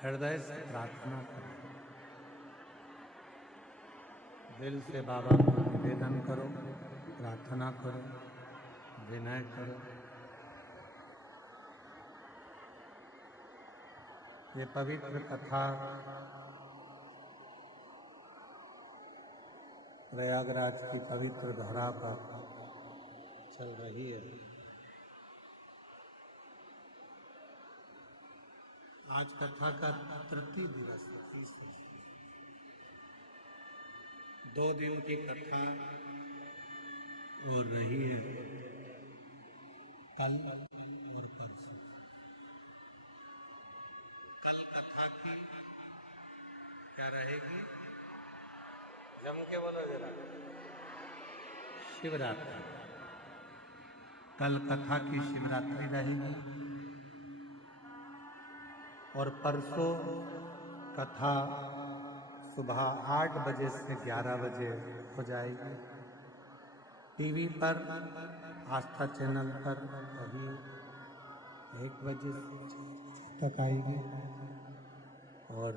हृदय से प्रार्थना करो, दिल से बाबा को निवेदन करो, प्रार्थना करो, विनय करो। ये पवित्र कथा प्रयागराज की पवित्र धरा पर चल रही है। आज कथा का तृतीय दिवस है। 2 दिन की कथा हो रही है, कल और परसों। कल कथा की क्या रहेगी? जम के बोलो जरा। शिवरात्रि। कल कथा की शिवरात्रि रहेगी और परसों कथा सुबह 8 बजे से 11 बजे हो जाएगी। टीवी पर आस्था चैनल पर अभी 1 बजे तक आएगी। और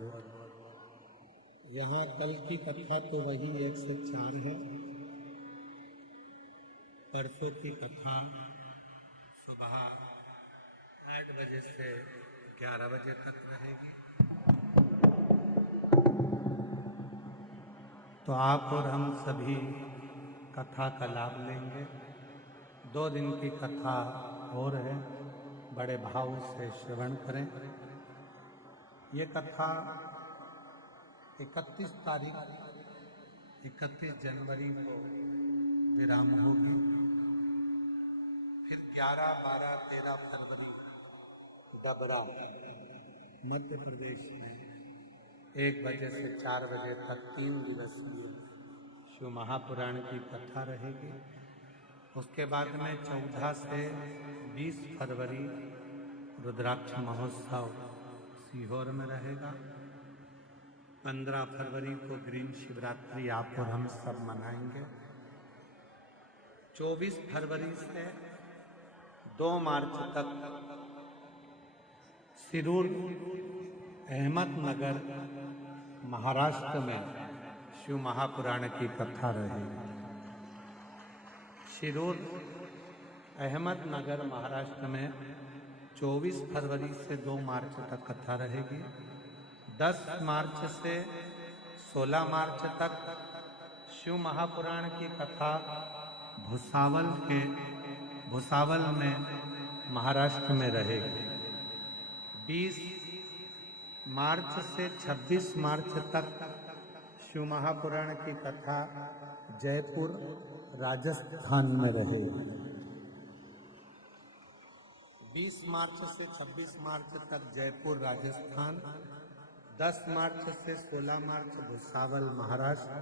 यहाँ कल की कथा तो वही 1 से 4 है। परसों की कथा सुबह 8 बजे से 11 बजे तक रहेगी। तो आप और हम सभी कथा का लाभ लेंगे। 2 दिन की कथा और है, बड़े भाव से श्रवण करें। ये कथा 31 जनवरी को विराम होगी। फिर 11, 12, 13 फरवरी डबरा मध्य प्रदेश में 1 बजे से 4 बजे तक 3 दिवसीय शिव महापुराण की कथा रहेगी। उसके बाद में 14 से 20 फरवरी रुद्राक्ष महोत्सव सीहोर में रहेगा। 15 फरवरी को ग्रीन शिवरात्रि आप और हम सब मनाएंगे। 24 फरवरी से 2 मार्च तक सिरूर अहमदनगर महाराष्ट्र में शिव महापुराण की कथा रहेगी। सिरूर अहमदनगर महाराष्ट्र में 24 फरवरी से 2 मार्च तक कथा रहेगी। 10 मार्च से 16 मार्च तक शिव महापुराण की कथा भुसावल में महाराष्ट्र में रहेगी। 20 मार्च से 26 मार्च तक शिव महापुराण की कथा जयपुर राजस्थान में रहेगी। 20 मार्च से 26 मार्च तक जयपुर राजस्थान, 10 मार्च से 16 मार्च भुसावल महाराष्ट्र,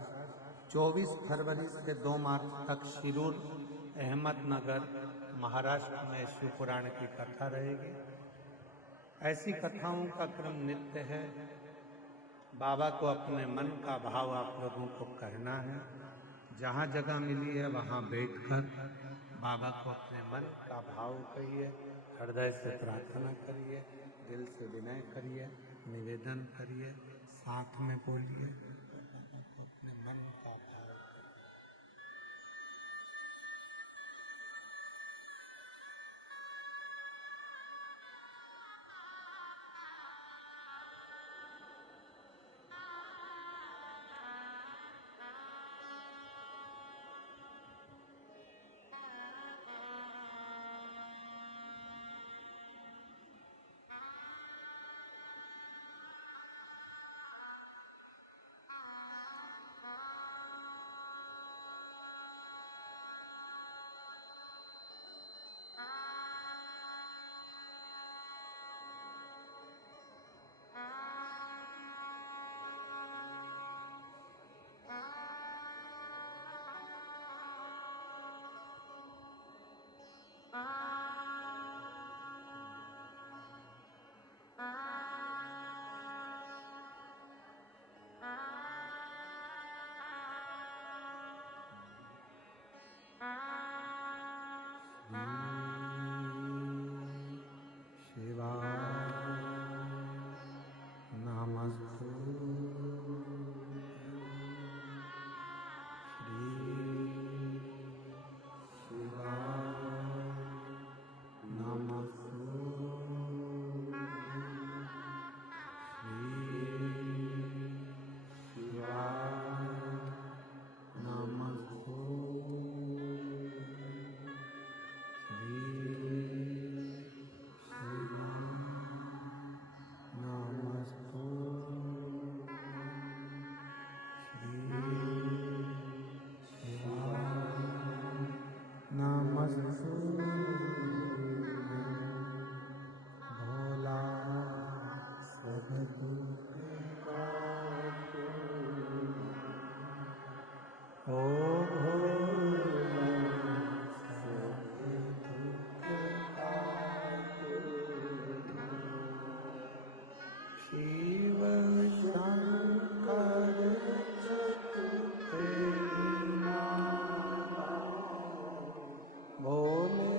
24 फरवरी से 2 मार्च तक सिरूर अहमदनगर महाराष्ट्र में शिव पुराण की कथा रहेगी। ऐसी कथाओं का क्रम नित्य है। बाबा को अपने मन का भाव आप लोगों को कहना है। जहाँ जगह मिली है वहाँ बैठकर बाबा को अपने मन का भाव कहिए, हृदय से प्रार्थना करिए, दिल से विनय करिए, निवेदन करिए, साथ में बोलिए, बाबा को अपने मन का भाव करिए। शिव शंकर तेरी माला, भोले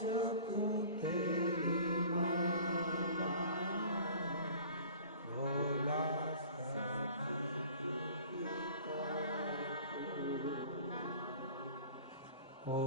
जपू तेरी माला, भोला ओ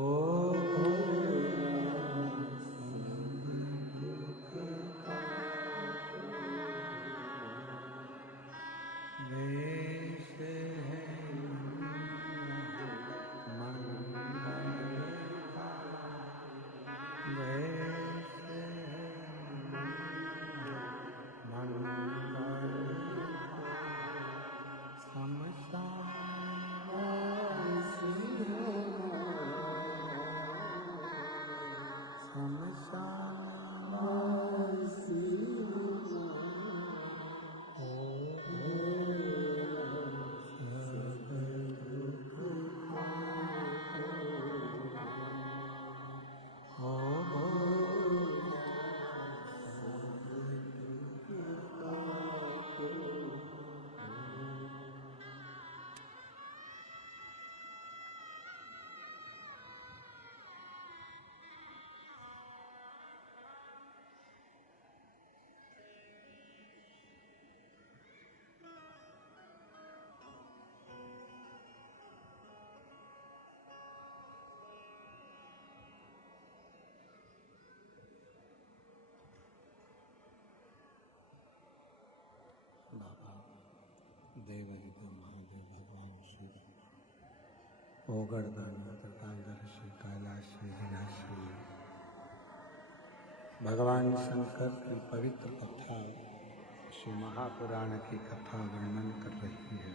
देवरित महादेव भगवान शिव ओगरदानी त्रिकालदर्शी कैलाशी विनाशी भगवान शंकर की पवित्र कथा श्री महापुराण की कथा वर्णन कर रही है।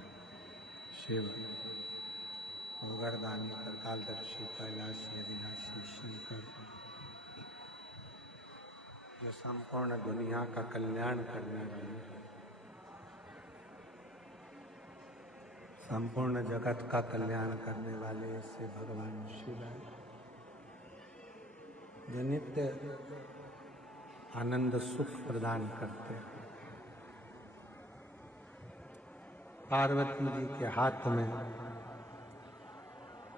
शिव ओगरदानी त्रिकालदर्शी कैलाशी विनाशी शंकर जो संपूर्ण दुनिया का कल्याण करने वाले, संपूर्ण जगत का कल्याण करने वाले ऐसे भगवान शिव हैं जो नित्य आनंद सुख प्रदान करते हैं। पार्वती जी के हाथ में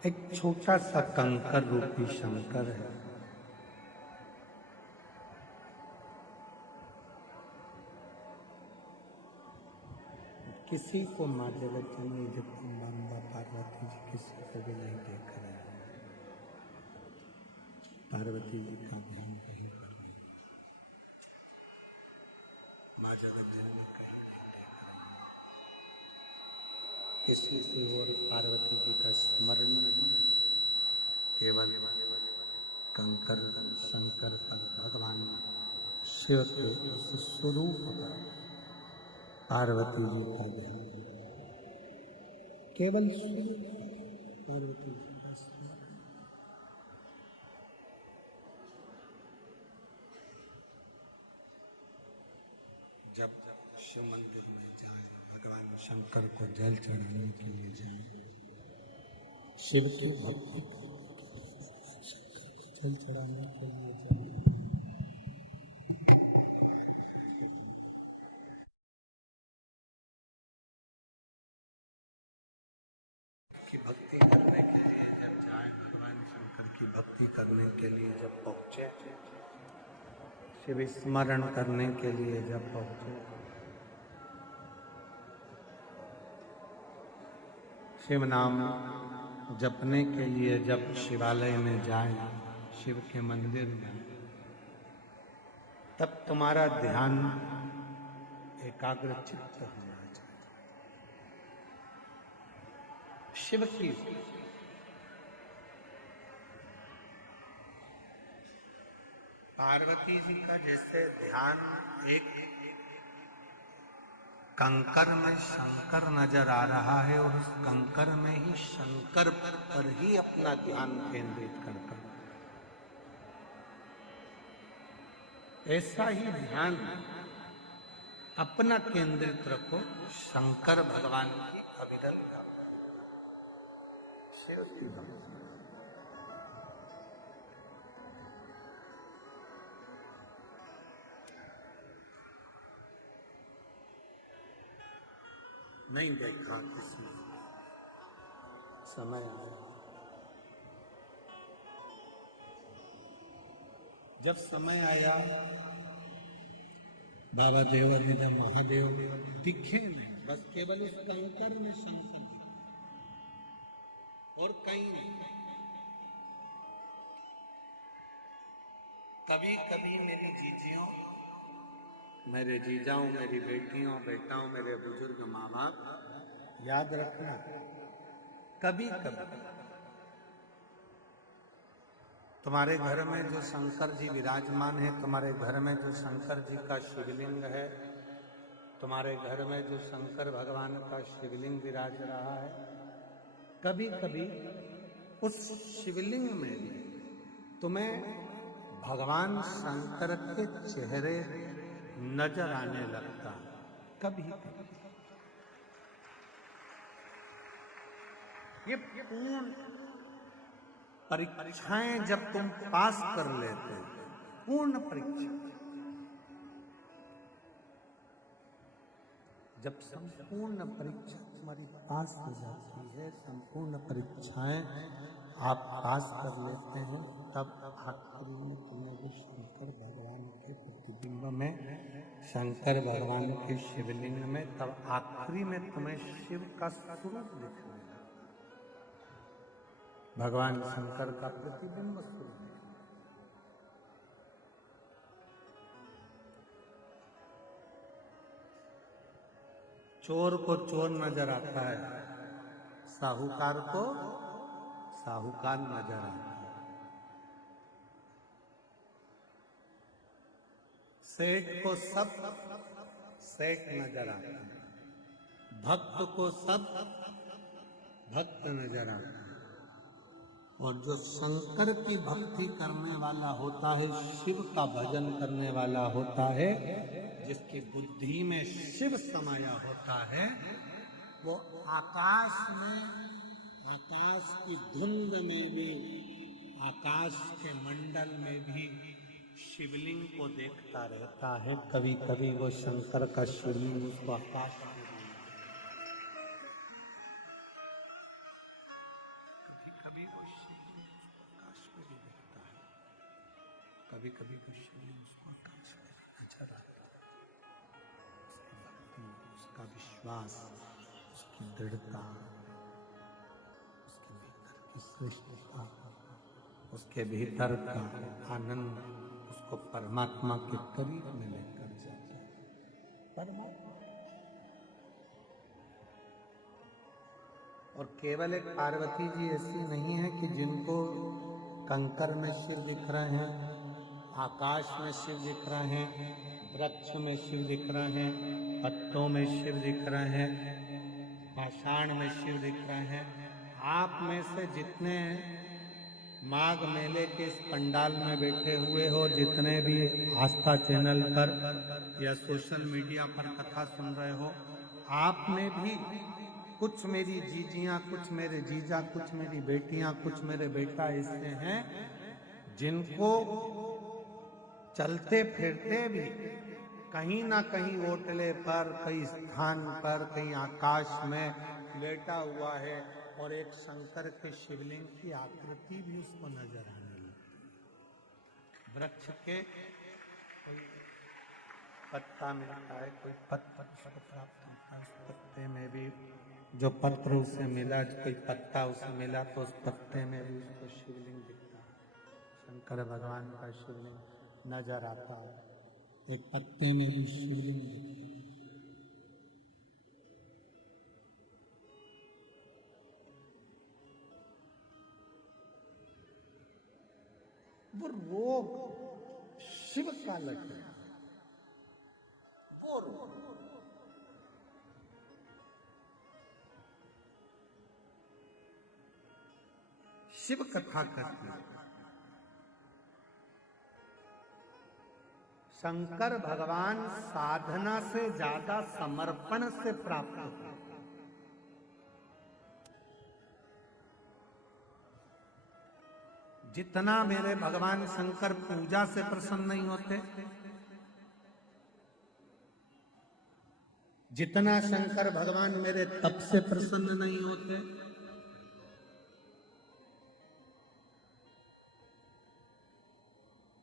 एक छोटा सा कंकर रूपी शंकर है। किसी को माँ जगत जननी जगदम्बा पार्वती जी किसी को भी नहीं देख रहे हैं। पार्वती जी का ध्यान कहीं पर नहीं, माँ जगत जननी कहीं नहीं देख रहे हैं। किसी की ओर पार्वती जी का स्मरण नहीं, केवल कंकर शंकर पर भगवान शिव के उस स्वरूप पर पार्वती जी का ध्यान, केवल पार्वती जी का स्मरण। जब शिव मंदिर में जाए, भगवान शंकर को जल चढ़ाने के लिए जाए, शिव की भक्ति जल चढ़ाने के लिए जाए, की भक्ति करने के लिए जब जाए, भगवान शंकर की भक्ति करने के लिए जब पहुंचे, शिव स्मरण करने के लिए जब पहुंचे, शिव नाम जपने के लिए जब शिवालय में जाए, शिव के मंदिर में, तब तुम्हारा ध्यान एकाग्र चित्त होना चाहिए। शिव की पार्वती जी का जैसे ध्यान एक कंकर में शंकर नजर आ रहा है और उस कंकर में ही शंकर पर ही अपना ध्यान केंद्रित करता है, ऐसा ही ध्यान अपना केंद्रित रखो शंकर भगवान की अविरल शिव की नहीं देखा किसी समय आया। जब समय आया बाबा देवानंद महादेव दिखे नहीं, बस केवल उस कंकर में शंकर और कहीं नहीं। कभी कभी मेरी जीजियों, मेरे जीजाओं, मेरी बेटियों बेटाओं, मेरे बुजुर्ग माँ बाप, याद रखना, कभी कभी तुम्हारे घर में जो शंकर जी विराजमान है, तुम्हारे घर में जो शंकर जी का शिवलिंग है, तुम्हारे घर में जो शंकर भगवान का शिवलिंग विराज रहा है, कभी कभी उस शिवलिंग में भी तुम्हें भगवान शंकर के चेहरे नजर आने लगता। कभी कभी ये पूर्ण परीक्षाएं जब तुम पास कर लेते हो, पूर्ण परीक्षा, जब संपूर्ण परीक्षा तुम्हारी पास हो जाती है, संपूर्ण परीक्षाएं आप पास कर लेते हैं, तब आखिरी में तुम्हें भी शंकर भगवान के प्रतिबिंब में, शंकर भगवान के शिवलिंग में, तब आखिरी में तुम्हें शिव का स्वरूप दिखने लगा, भगवान शंकर का प्रतिबिंब स्वरूप। चोर को चोर नजर आता है, साहूकार को साहूकार नजर आता है, सेठ को सब सेठ नजर आता है, भक्त को सब भक्त नजर आता है। और जो शंकर की भक्ति करने वाला होता है, शिव का भजन करने वाला होता है, जिसकी बुद्धि में शिव समाया होता है, वो आकाश में, आकाश की धुंध में भी, आकाश के मंडल में भी शिवलिंग को देखता रहता है। कभी कभी वो शंकर का शिवलिंग उसको आकाश में, कभी कभी वो शिवलिंग उसको आकाश में भी देखता है, कभी कभी वो शिवलिंग उसको आकाश में नजर आता है। उसकी भक्ति, उसका विश्वास, उसकी दृढ़ता, उसके भीतर की श्रेष्ठता, उसके भीतर का आनंद उसको परमात्मा के करीब में लेकर जाता है। परमात्मा और केवल एक पार्वती जी ऐसी नहीं है कि जिनको कंकर में शिव दिख रहे हैं, आकाश में शिव दिख रहे हैं, वृक्ष में शिव दिख रहे हैं, पत्तों में शिव दिख रहे हैं, पाषाण में शिव दिख रहे हैं। आप में से जितने माघ मेले के इस पंडाल में बैठे हुए हो, जितने भी आस्था चैनल पर या सोशल मीडिया पर कथा सुन रहे हो, आप में भी कुछ मेरी जीजियां, कुछ मेरे जीजा, कुछ मेरी बेटियां, कुछ मेरे बेटा ऐसे हैं जिनको चलते फिरते भी कहीं ना कहीं ओटले पर, कई स्थान पर, कहीं आकाश में लेटा हुआ है और एक शंकर के शिवलिंग की आकृति भी उसको नजर आने लगती। वृक्ष के कोई पत्ता मिलता है, कोई पत्ता उसको प्राप्त होता है, उस पत्ते में भी जो पत्र उसे मिला, कोई पत्ता उसे मिला, तो उस पत्ते में भी उसको शिवलिंग दिखता है, शंकर भगवान का शिवलिंग नजर आता है, एक पत्ते में भी शिवलिंग दिखता है। वो रोग शिव का लक्षण, वो रोग शिव कथा करती है। शंकर भगवान साधना से ज्यादा समर्पण से प्राप्त होते। जितना मेरे भगवान शंकर पूजा से प्रसन्न नहीं होते, जितना शंकर भगवान मेरे तप से प्रसन्न नहीं होते,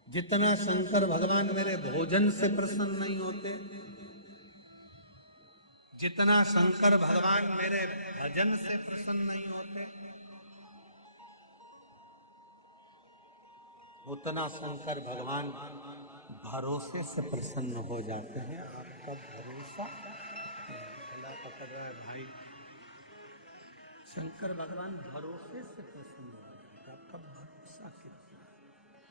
जितना शंकर भगवान मेरे भोजन से प्रसन्न नहीं होते, जितना शंकर भगवान मेरे भजन से प्रसन्न नहीं होते, उतना शंकर भगवान भरोसे से प्रसन्न हो जाते हैं। आपका भरोसा गला पकड़ रहा है भाई। शंकर भगवान भरोसे से प्रसन्न हो जाते हैं। आपका भरोसा कितना,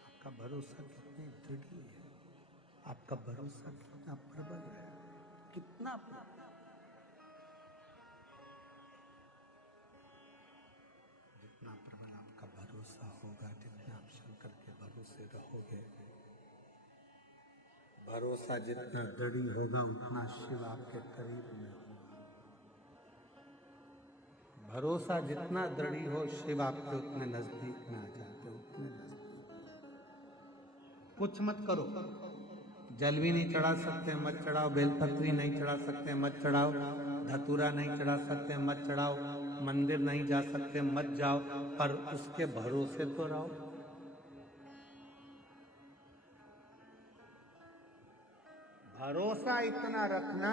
आपका भरोसा कितनी दृढ़ है, आपका भरोसा कितना प्रबल है, कितना प्रबल। जितना प्रबल आपका भरोसा होगा, जितना आप शंकर के भरोसे रहोगे, भरोसा जितना दृढ़ होगा उतना शिव आपके करीब में होगा। भरोसा जितना दृढ़ हो, शिव आपके उतने नजदीक में आ जाते, उतने नजदीक। कुछ मत करो, जल भी नहीं चढ़ा सकते मत चढ़ाओ, बेलपत्री नहीं चढ़ा सकते मत चढ़ाओ, धतूरा नहीं चढ़ा सकते मत चढ़ाओ, मंदिर नहीं जा सकते मत जाओ, पर उसके भरोसे तो रहो। भरोसा इतना रखना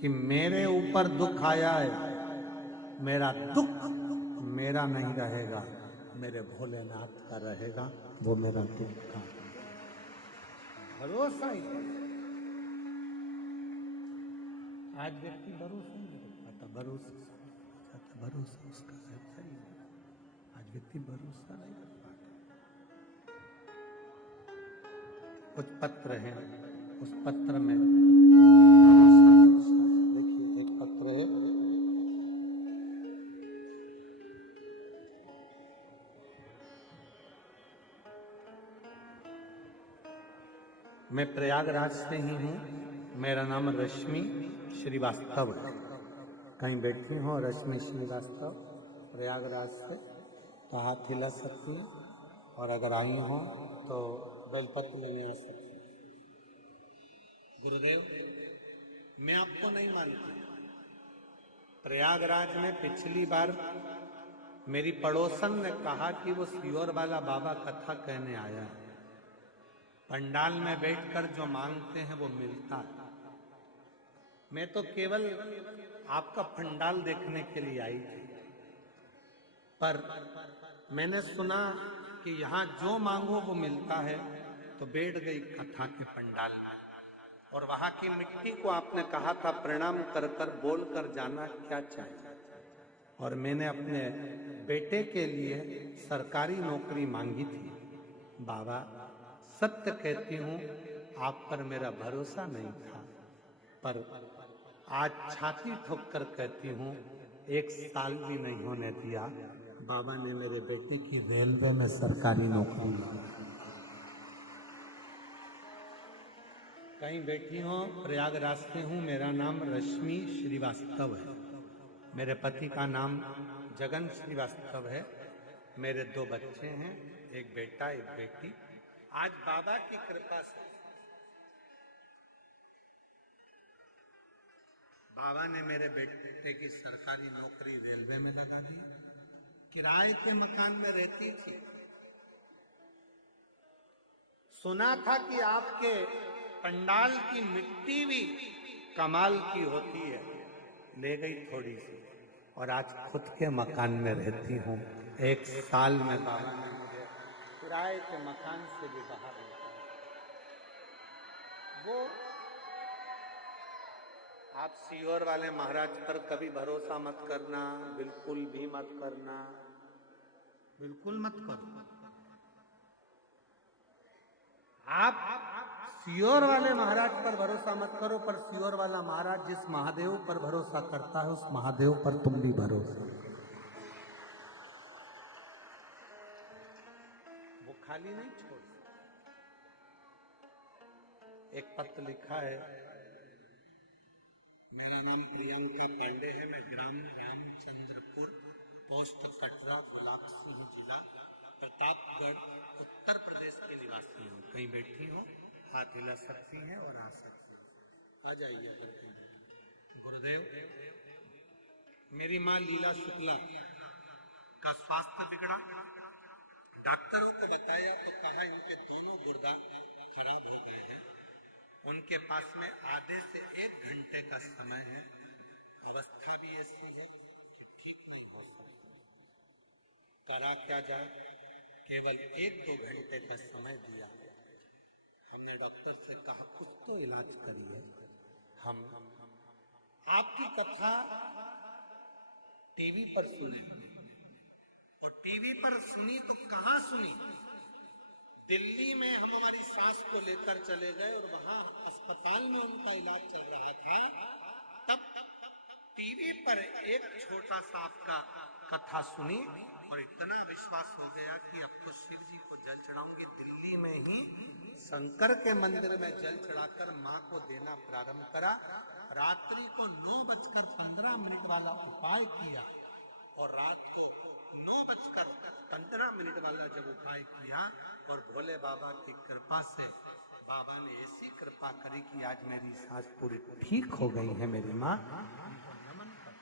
कि मेरे ऊपर दुख आया है, मेरा दुख मेरा नहीं रहेगा, मेरे भोलेनाथ का रहेगा, वो मेरा दुख का। भरोसा ही। आज व्यक्ति भरोसा नहीं रख पाता, भरोसा उसका रहता ही नहीं। आज व्यक्ति भरोसा नहीं रख पाता। कुछ पत्र हैं, उस पत्र में देखिए, एक पत्र है, मैं प्रयागराज से ही हूँ, मेरा नाम रश्मि श्रीवास्तव है। कहीं बैठी हो रश्मि श्रीवास्तव प्रयागराज से तो हाथ हिला सकती है, और अगर आई हो तो बेलपत्र लेने आ सकती। गुरुदेव, मैं आपको नहीं मानती। प्रयागराज में पिछली बार मेरी पड़ोसन ने कहा कि वो सियोर वाला बाबा कथा कहने आया है, पंडाल में बैठकर जो मांगते हैं वो मिलता है। मैं तो केवल आपका पंडाल देखने के लिए आई थी, पर मैंने सुना कि यहाँ जो मांगो वो मिलता है, तो बैठ गई कथा के पंडाल में। और वहां की मिट्टी को आपने कहा था प्रणाम कर कर बोल कर जाना क्या चाहिए, और मैंने अपने बेटे के लिए सरकारी नौकरी मांगी थी। बाबा, सत्य कहती हूँ, आप पर मेरा भरोसा नहीं था, पर आज छाती ठोक कर कहती हूँ, 1 साल भी नहीं होने दिया, बाबा ने मेरे बेटे की रेलवे में सरकारी नौकरी दी। कहीं बैठी हो, प्रयागराज से हूँ, मेरा नाम रश्मि श्रीवास्तव है, मेरे पति का नाम जगन श्रीवास्तव है, मेरे 2 बच्चे हैं, एक बेटा एक बेटी। आज बाबा की कृपा से बाबा ने मेरे बेटे की सरकारी नौकरी रेलवे में लगा दी। किराए के मकान में रहती थी, सुना था कि आपके पंडाल की मिट्टी भी कमाल की होती है, ले गई थोड़ी सी, और आज खुद के मकान में रहती हूँ। 1 साल में बाबा ने मुझे किराए के मकान से भी बाहर निकाला। वो आप सीहोर वाले महाराज पर कभी भरोसा मत करना, बिल्कुल भी मत करना, बिल्कुल मत करो। आप सीहोर वाले महाराज पर भरोसा मत करो, पर सीहोर वाला महाराज जिस महादेव पर भरोसा करता है, उस महादेव पर तुम भी भरोसा। वो खाली नहीं छोड़। एक पत्र लिखा है, मेरा नाम प्रियंका पांडे है, मैं ग्राम रामचंद्रपुर, पोस्ट कटरा, गुलाब सिंह जिला, प्रतापगढ़, उत्तर प्रदेश के निवासी हूँ। कहीं बैठी हो, हाथ हिला सकती हैं और आ सकती हैं, आ जाइए। गुरुदेव, मेरी माँ लीला शुक्ला का स्वास्थ्य बिगड़ा, डॉक्टरों को बताया तो कहा इनके दोनों गुर्दा खराब हो गए हैं, उनके पास में आधे से 1 घंटे का समय है, अवस्था भी ऐसी है कि ठीक नहीं हो सकती, करा क्या जाए? केवल 1-2 घंटे का समय दिया। हमने डॉक्टर से कहा कुछ तो इलाज करिए। हम आपकी कथा टीवी पर सुने, और टीवी पर सुनी तो कहाँ सुनी, दिल्ली में हम हमारी सास को लेकर चले गए और वहां अस्पताल में उनका इलाज चल रहा था। तब टीवी पर एक छोटा सा आपका कथा सुनी और इतना विश्वास हो गया कि अब तो शिव जी को जल चढ़ाऊंगे। दिल्ली में ही शंकर के मंदिर में जल चढ़ाकर माँ को देना प्रारंभ करा। रात्रि को 9:15 वाला उपाय किया और रात को 9:15 वाला जब उपाय किया और भोले बाबा की कृपा से बाबा ने ऐसी कृपा करी कि आज मेरी सास पूरी ठीक हो गई है। मेरी माँ नमन कर,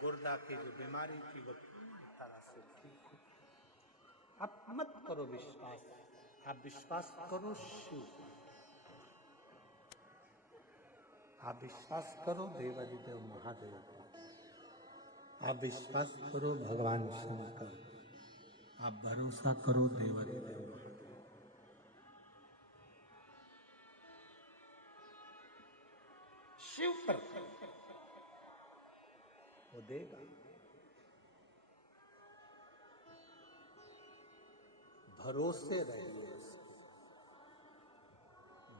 गुर्दा की जो बीमारी थी वो पूरी तरह से ठीक हो। आप मत करो विश्वास, आप विश्वास करो शिव, आप विश्वास करो देवादिदेव महादेव, आप विश्वास करो भगवान शंकर, आप भरोसा करो देवादिदेव महादेव। शिव पर वो देगा। भरोसे रहिए उसके।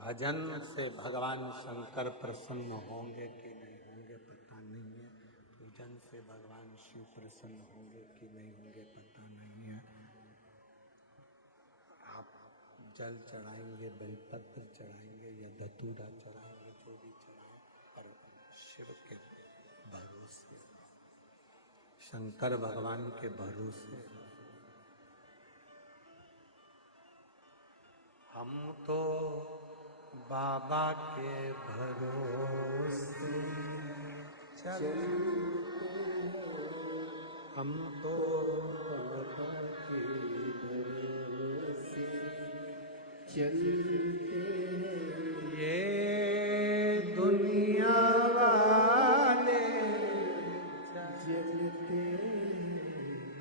भजन से भगवान शंकर प्रसन्न होंगे कि नहीं होंगे पता नहीं है, पूजन से भगवान शिव प्रसन्न होंगे कि नहीं होंगे पता नहीं है। आप जल चढ़ाएंगे, बेलपत्र चढ़ाएंगे या धतूरा चढ़ाएंगे, जो भी चढ़ाएं, पर शिव के भरोसे, शंकर भगवान के भरोसे। हम तो बाबा के भरोसे चलते, हम तो बाबा के भरोसे चलते, ये दुनिया वाले जलते,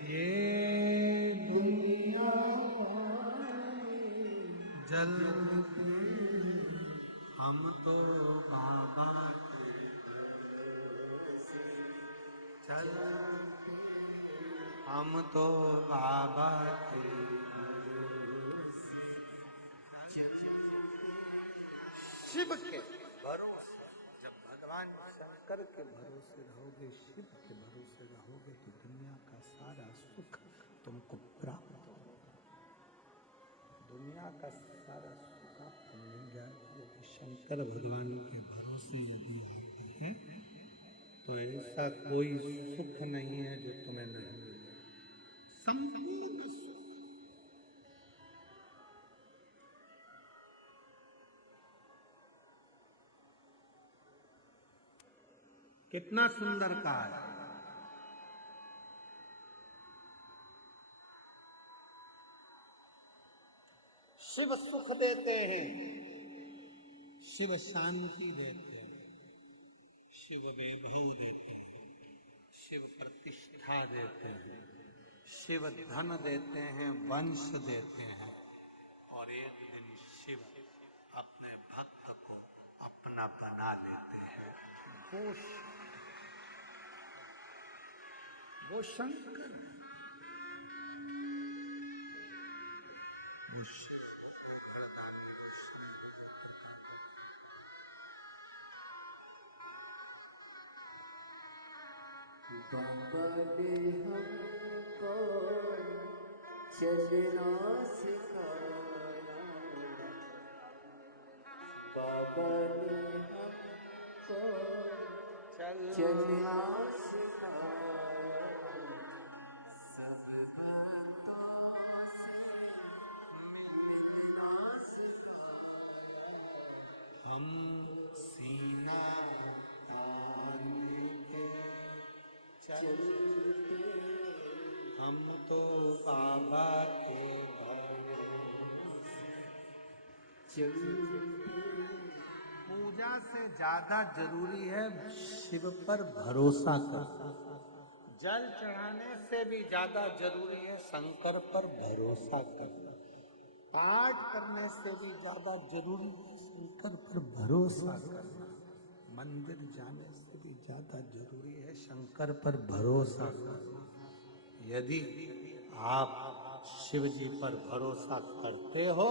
ये दुनिया जलते, हम तो बाबा के भरोसे चलते, हम तो बाबा के भरोसे चलते। शिव के भरोसे, जब भगवान शंकर के भरोसे रहोगे, शिव के भरोसे रहोगे तो दुनिया का सारा सुख तुमको प्राप्त होगा। दुनिया का सारा सुख आपको मिल जाएगा। शंकर भगवान के भरोसे यदि है तो ऐसा कोई सुख नहीं है जो तुम्हें नहीं मिले। संपूर्ण सुख। कितना सुंदर कहा है। शिव सुख देते हैं, शिव शांति देते हैं, शिव वैभव देते हैं, शिव प्रतिष्ठा देते हैं, शिव धन देते हैं, वंश देते हैं, और एक दिन शिव अपने भक्त को अपना बना लेते हैं। वो शंकर, वो शिव वरदानी, वो शंकर। बाबा ने हमको चलना सिखाया, बाबा ने हमको चलना सिखाया, सब बातों से मिलना सिखाया, हम सीना तान चलते हम तो बाबा के पूजा से ज्यादा जरूरी है शिव पर भरोसा करना। जल चढ़ाने से भी ज्यादा जरूरी है शंकर पर भरोसा करना। पाठ करने से भी ज्यादा जरूरी है शंकर पर भरोसा करना। मंदिर जाने से भी ज्यादा जरूरी है शंकर पर भरोसा करना। यदि आप शिव जी पर भरोसा करते हो,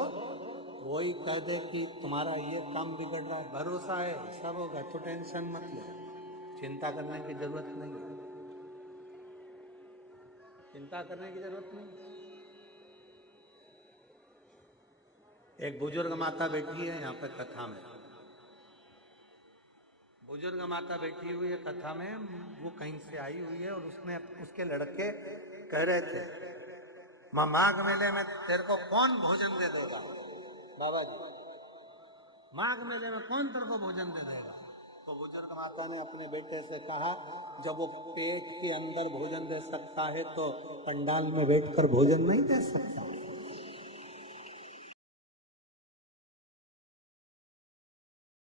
कोई कह दे कि तुम्हारा ये काम बिगड़ रहा है, भरोसा है सब होगा, तो टेंशन मत लो, चिंता करने की जरूरत नहीं है, चिंता करने की जरूरत नहीं। एक बुजुर्ग माता बैठी है यहाँ पे कथा में, बुजुर्ग माता बैठी हुई है कथा में, वो कहीं से आई हुई है और उसमें उसके लड़के कह रहे थे माँ माघ मेले में तेरे को कौन भोजन दे देगा, बाबा जी माघ मेले में कौन तेरे को भोजन दे देगा। तो बुजुर्ग माता ने अपने बेटे से कहा जब वो पेट के अंदर भोजन दे सकता है तो पंडाल में बैठकर भोजन नहीं दे सकता।